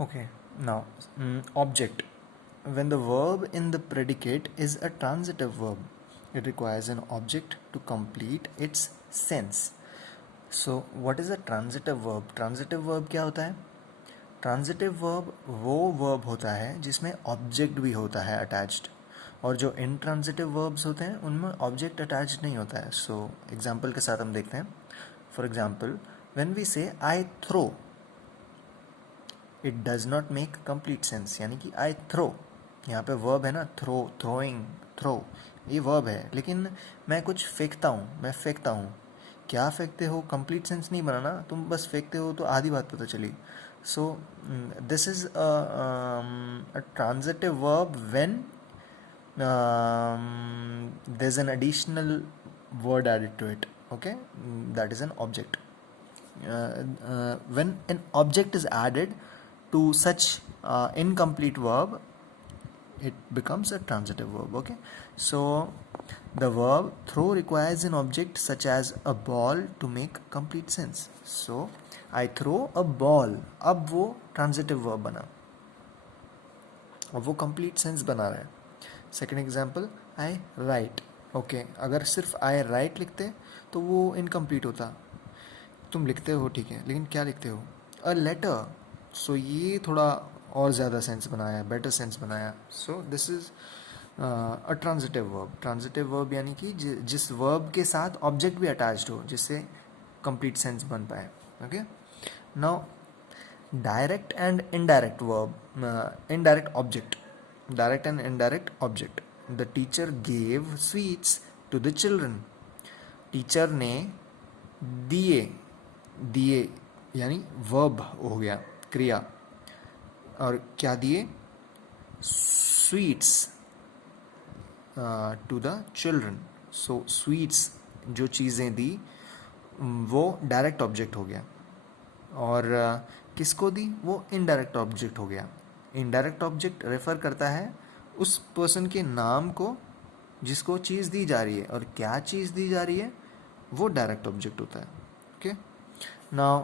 Okay, now object. When the verb in the predicate is a transitive verb, it requires an object to complete its sense. So what is a transitive verb? Transitive verb क्या होता है? Transitive verb वो verb होता है जिसमें object भी होता है अटैच्ड, और जो इनट्रांजिटिव वर्ब्स होते हैं उनमें ऑब्जेक्ट अटैच्ड नहीं होता है. सो एग्जांपल के साथ हम देखते हैं. For example, when we say I throw, it does not make complete sense. यानी कि आई थ्रो, यहाँ पे वर्ब है ना, थ्रो, थ्रोइंग, थ्रो, ये वर्ब है, लेकिन मैं कुछ फेंकता हूँ, मैं फेंकता हूँ. क्या फेंकते हो, कंप्लीट सेंस नहीं बना ना, तुम बस फेंकते हो तो आधी बात पता चली. So this is a transitive verb when there's an additional word added to it. Okay, that is an object. When an object is added to such incomplete verb, it becomes a transitive verb. Okay, so the verb throw requires an object such as a ball to make complete sense. So I throw a ball, अब वो transitive verb बना, और वो complete sense बना रहा है. Second example, आई right. Okay, अगर सिर्फ आई राइट लिखते तो वो इनकम्प्लीट होता. तुम लिखते हो ठीक है, लेकिन क्या लिखते हो, अ लेटर. सो ये थोड़ा और ज़्यादा सेंस बनाया, बेटर सेंस बनाया. So this is a transitive verb. Transitive verb यानी कि जिस वर्ब के साथ ऑब्जेक्ट भी अटैच्ड हो, जिससे कंप्लीट सेंस बन पाए. Okay, now direct and indirect verb, indirect object. Direct and indirect object. The teacher gave sweets to the children. Teacher ने दिए, दिए यानी वर्ब हो गया, क्रिया, और क्या दिए, sweets to the children. So sweets, जो चीज़ें दी, वो डायरेक्ट ऑब्जेक्ट हो गया, और किसको दी, वो इनडायरेक्ट ऑब्जेक्ट हो गया. इनडायरेक्ट ऑब्जेक्ट रेफर करता है उस पर्सन के नाम को जिसको चीज़ दी जा रही है, और क्या चीज़ दी जा रही है वो डायरेक्ट ऑब्जेक्ट होता है. Okay, now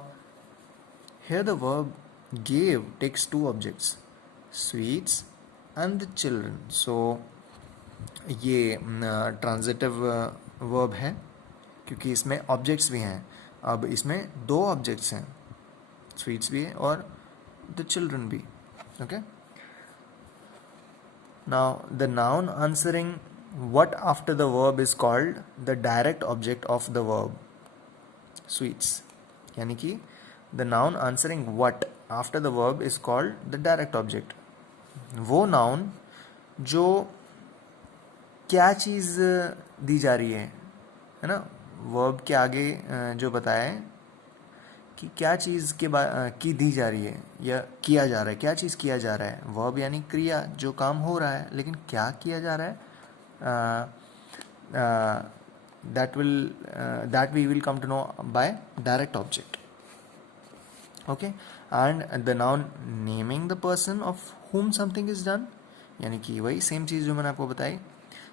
here the verb give takes two objects, sweets and the children. So ये ट्रांजिटिव वर्ब है क्योंकि इसमें ऑब्जेक्ट्स भी हैं. अब इसमें दो ऑब्जेक्ट्स हैं, स्वीट्स भी है और द चिल्ड्रन भी. Okay, now the noun answering what after the verb is called the direct object of the verb, sweets. यानी कि the noun answering what after the verb is called the direct object. वो noun जो क्या चीज़ दी जा रही है ना, verb के आगे जो बताए कि क्या चीज़ की दी जा रही है या किया जा रहा है, क्या चीज़ किया जा रहा है. वर्ब यानी क्रिया, जो काम हो रहा है, लेकिन क्या किया जा रहा है, that we will come to know by direct object. Okay, and the noun naming the person of whom something is done, यानी कि वही सेम चीज़ जो मैंने आपको बताई.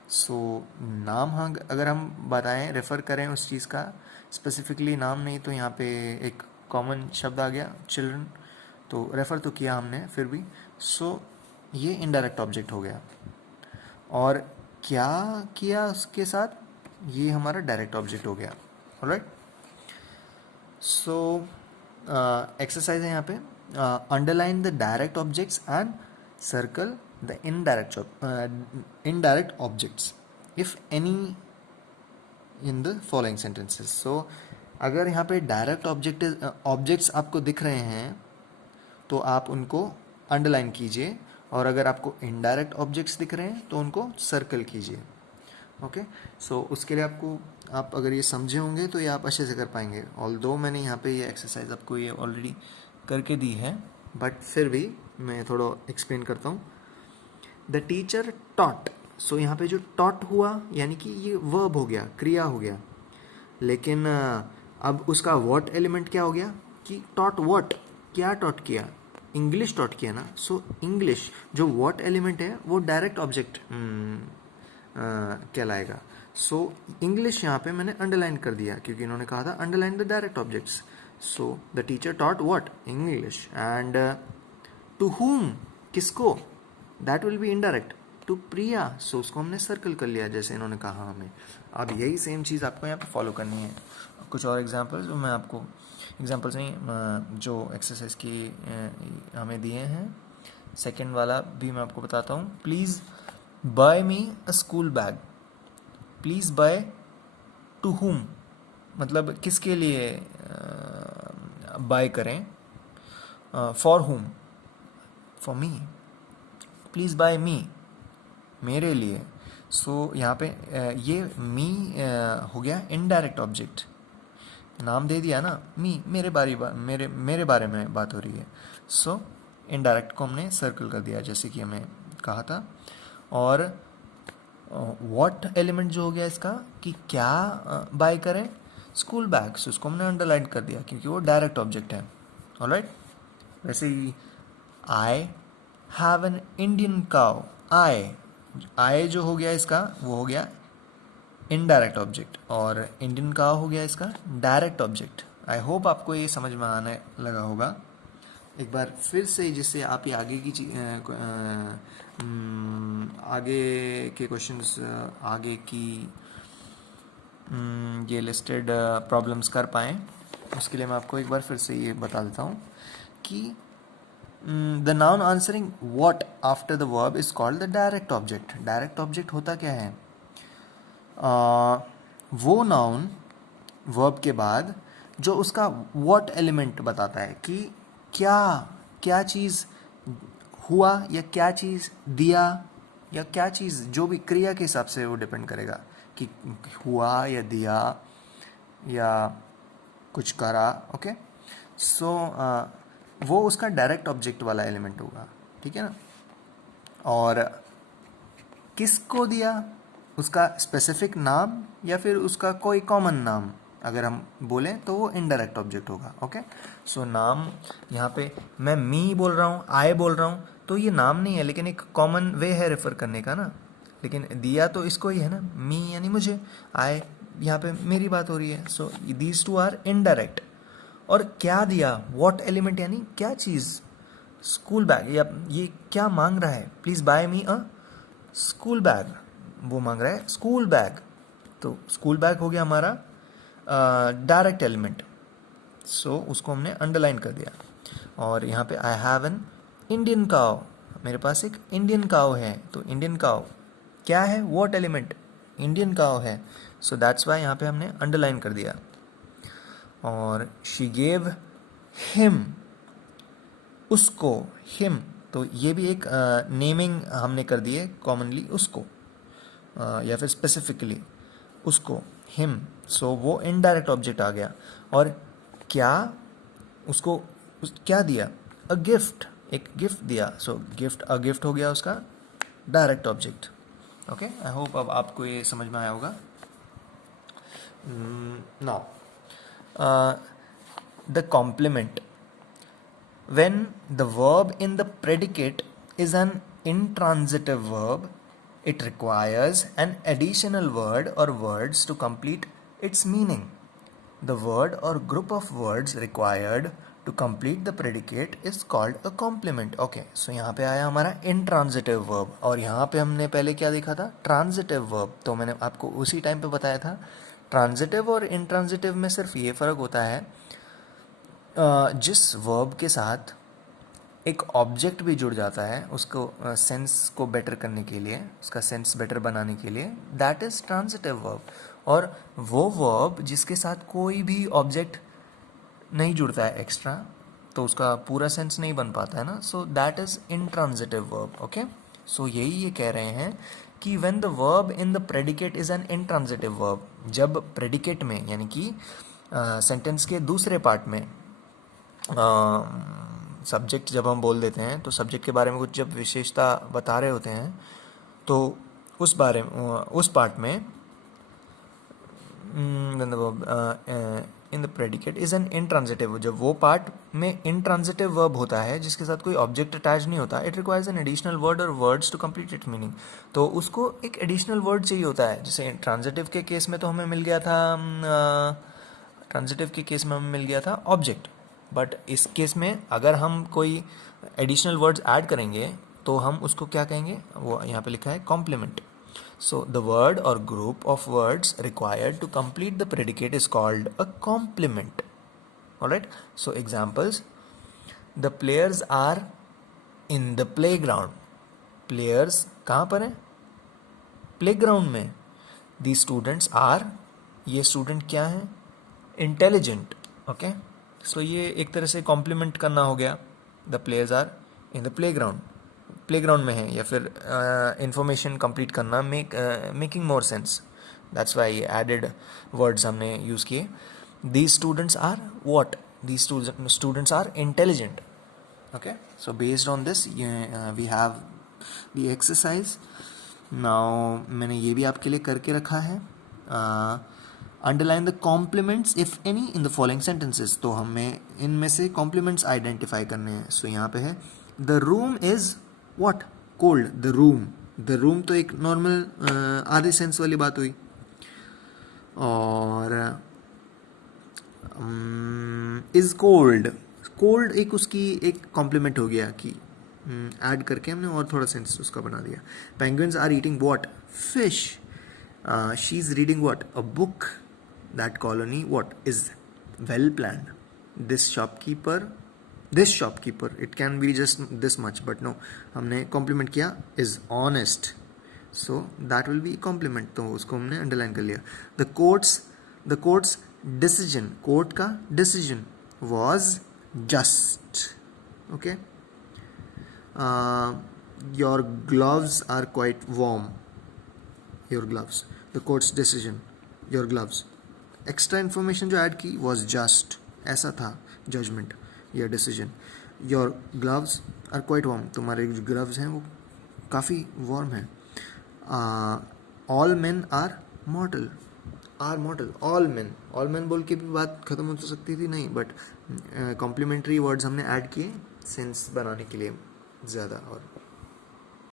सो नाम, हाँ, अगर हम बताएं, रेफ़र करें उस चीज़ का, स्पेसिफिकली नाम नहीं तो यहाँ पे एक कॉमन शब्द आ गया, चिल्ड्रन, तो रेफ़र तो किया हमने फिर भी. सो ये इनडायरेक्ट ऑब्जेक्ट हो गया, और क्या किया उसके साथ, ये हमारा डायरेक्ट ऑब्जेक्ट हो गया. ऑलराइट, सो एक्सरसाइज है यहाँ पे, underline the direct objects and circle the indirect objects if any in the following sentences. So अगर यहाँ पे डायरेक्ट ऑब्जेक्ट्स आपको दिख रहे हैं तो आप उनको अंडरलाइन कीजिए, और अगर आपको इनडायरेक्ट ऑब्जेक्ट्स दिख रहे हैं तो उनको सर्कल कीजिए. ओके, सो उसके लिए आप अगर ये समझे होंगे तो ये आप अच्छे से कर पाएंगे. ऑल्दो मैंने यहाँ पे ये एक्सरसाइज आपको ये ऑलरेडी करके दी है, बट फिर भी मैं थोड़ा एक्सप्लेन करता हूँ. The teacher taught. सो यहाँ पे जो टॉट हुआ यानी कि ये वर्ब हो गया, क्रिया हो गया, लेकिन अब उसका व्हाट एलिमेंट क्या हो गया कि टॉट व्हाट, क्या टॉट किया, इंग्लिश टॉट किया ना. सो इंग्लिश जो व्हाट एलिमेंट है वो डायरेक्ट ऑब्जेक्ट कहलाएगा. सो इंग्लिश यहाँ पे मैंने अंडरलाइन कर दिया क्योंकि इन्होंने कहा था underline the direct objects. So the teacher taught what, English, and to whom, किसको, that will be indirect, to Priya, so उसको हमने सर्कल कर लिया जैसे इन्होंने कहा हमें। अब यही सेम चीज़ आपको यहाँ पे फॉलो करनी है। कुछ और एग्जांपल्स जो मैं आपको, एग्जांपल्स नहीं, जो एक्सरसाइज की हमें दिए हैं, सेकंड वाला भी मैं आपको बताता हूँ। Please buy me a school bag. Please buy to whom, मतलब किसके लिए बाय करें, for whom, for me, please buy me, मेरे लिए। सो यहाँ पे ये मी हो गया इनडायरेक्ट ऑब्जेक्ट, नाम दे दिया ना, मी, मेरे बारे में बात हो रही है। सो इनडायरेक्ट को हमने सर्कल कर दिया जैसे कि हमें कहा था। और व्हाट एलिमेंट जो हो गया इसका कि क्या बाय करें, स्कूल बैग, सो उसको हमने अंडरलाइन कर दिया क्योंकि वो डायरेक्ट ऑब्जेक्ट है। ऑलराइट, वैसे ही I have an Indian cow, I जो हो गया इसका वो हो गया इनडायरेक्ट ऑब्जेक्ट, और इंडियन काउ हो गया इसका डायरेक्ट ऑब्जेक्ट। आई होप आपको ये समझ में आने लगा होगा। एक बार फिर से, जिससे आप ये आगे की आगे के क्वेश्चंस, आगे की ये लिस्टेड प्रॉब्लम्स कर पाएँ, उसके लिए मैं आपको एक बार फिर से ये बता देता हूँ कि the noun answering what after the verb is called the direct object. Direct object होता क्या है? वो नाउन वर्ब के बाद जो उसका व्हाट एलिमेंट बताता है कि क्या चीज़ हुआ या क्या चीज़ दिया या क्या चीज़, जो भी क्रिया के हिसाब से वो डिपेंड करेगा कि हुआ या दिया या कुछ करा। ओके, सो वो उसका डायरेक्ट ऑब्जेक्ट वाला एलिमेंट होगा, ठीक है ना। और किसको दिया, उसका स्पेसिफिक नाम या फिर उसका कोई कॉमन नाम अगर हम बोलें तो वो इनडायरेक्ट ऑब्जेक्ट होगा। ओके, सो नाम, यहाँ पे मैं मी बोल रहा हूँ, आई बोल रहा हूँ, तो ये नाम नहीं है लेकिन एक कॉमन वे है रेफर करने का ना। लेकिन दिया तो इसको ही है ना, मी यानी मुझे, आई यहाँ पे मेरी बात हो रही है। So these two are indirect. और क्या दिया, व्हाट एलिमेंट यानी क्या चीज़, स्कूल बैग, या ये क्या मांग रहा है, please buy me a school bag, वो मांग रहा है स्कूल बैग, तो स्कूल बैग हो गया हमारा डायरेक्ट एलिमेंट। सो उसको हमने अंडरलाइन कर दिया। और यहाँ पे आई हैव एन इंडियन काउ, मेरे पास एक इंडियन काउ है, तो इंडियन काउ क्या है, व्हाट एलिमेंट, इंडियन काउ है। सो दैट्स वाई यहाँ पे हमने अंडरलाइन कर दिया। और शी गेव हिम, उसको, हिम, तो ये भी एक नेमिंग हमने कर दी है कॉमनली उसको, या फिर स्पेसिफिकली उसको, हिम। सो वो इनडायरेक्ट ऑब्जेक्ट आ गया। और क्या, उसको क्या दिया, अ गिफ्ट, एक गिफ्ट दिया, सो गिफ्ट, अ गिफ्ट हो गया उसका direct object. Okay, I hope अब आपको ये समझ में आया होगा। Now the complement, when the verb in the predicate is an intransitive verb, it requires an additional word or words to complete its meaning. The word or group of words required to complete the predicate is called a complement. Okay, so यहाँ पे आया हमारा intransitive verb, और यहाँ पे हमने पहले क्या देखा था, transitive verb। तो मैंने आपको उसी टाइम पे बताया था transitive और intransitive में सिर्फ ये फ़र्क होता है, जिस वर्ब के साथ एक ऑब्जेक्ट भी जुड़ जाता है उसको सेंस को बेटर करने के लिए, उसका सेंस बेटर बनाने के लिए, दैट इज़ ट्रांजिटिव वर्ब। और वो वर्ब जिसके साथ कोई भी ऑब्जेक्ट नहीं जुड़ता है एक्स्ट्रा, तो उसका पूरा सेंस नहीं बन पाता है ना, so that is intransitive verb. Okay, so यही ये कह रहे हैं कि when the verb in the predicate is an intransitive verb, जब प्रेडिकेट में यानी कि सेंटेंस के दूसरे पार्ट में सब्जेक्ट जब हम बोल देते हैं तो सब्जेक्ट के बारे में कुछ जब विशेषता बता रहे होते हैं, तो उस बारे में, उस पार्ट में इन the predicate is an intransitive, जब वो पार्ट में इनट्रांजिटिव वर्ब होता है जिसके साथ कोई ऑब्जेक्ट अटैच नहीं होता, it requires an additional word और words to complete it meaning. तो उसको एक एडिशनल वर्ड चाहिए होता है। जैसे ट्रांजिटिव के केस में तो हमें मिल गया था, ट्रांजिटिव के केस में हमें मिल गया था ऑब्जेक्ट, बट इस केस में अगर हम कोई एडिशनल वर्ड्स ऐड करेंगे तो हम उसको क्या कहेंगे, वो यहाँ पे लिखा है complement. So the word or group of words required to complete the predicate is called a complement. Alright, so examples: the players are in the playground. Players कहाँ पर हैं? Playground में. The students are, ये student क्या हैं? Intelligent. Okay, so ये एक तरह से complement करना हो गया. The players are in the playground. Playground में है, या फिर इंफॉर्मेशन कंप्लीट करना, making more sense. That's why added words हमने यूज़ किए. These students are what? These students are intelligent. Okay, so based on this we have the exercise. Now मैंने ये भी आपके लिए करके रखा है. Underline the complements if any in the following sentences. तो हमें इनमें से कॉम्प्लीमेंट्स आइडेंटिफाई करने हैं. सो यहाँ पे है the room is What? Cold. The room. The room तो एक नॉर्मल आधे सेंस वाली बात हुई. और is cold. Cold एक उसकी एक कॉम्प्लीमेंट हो गया कि ऐड करके हमने और थोड़ा सेंस उसका बना दिया. Penguins are eating what? Fish. She is reading what? A book. That colony what? Is well planned. This shopkeeper, it can be just this much, but no, हमने कॉम्प्लीमेंट किया is honest, so that will be compliment, तो उसको हमने underline कर लिया. the court's decision, court का decision was just. okay, your gloves are quite warm. your gloves, the court's decision, your gloves. Extra information जो add की was just, ऐसा था जजमेंट या decision. Your gloves are quite warm, तुम्हारे जो gloves हैं वो काफ़ी वार्म हैं. All men are mortal. All man बोल के भी बात ख़त्म हो सकती थी, नहीं, बट कॉम्प्लीमेंट्री वर्ड्स हमने ऐड किए सेंस बनाने के लिए ज़्यादा. और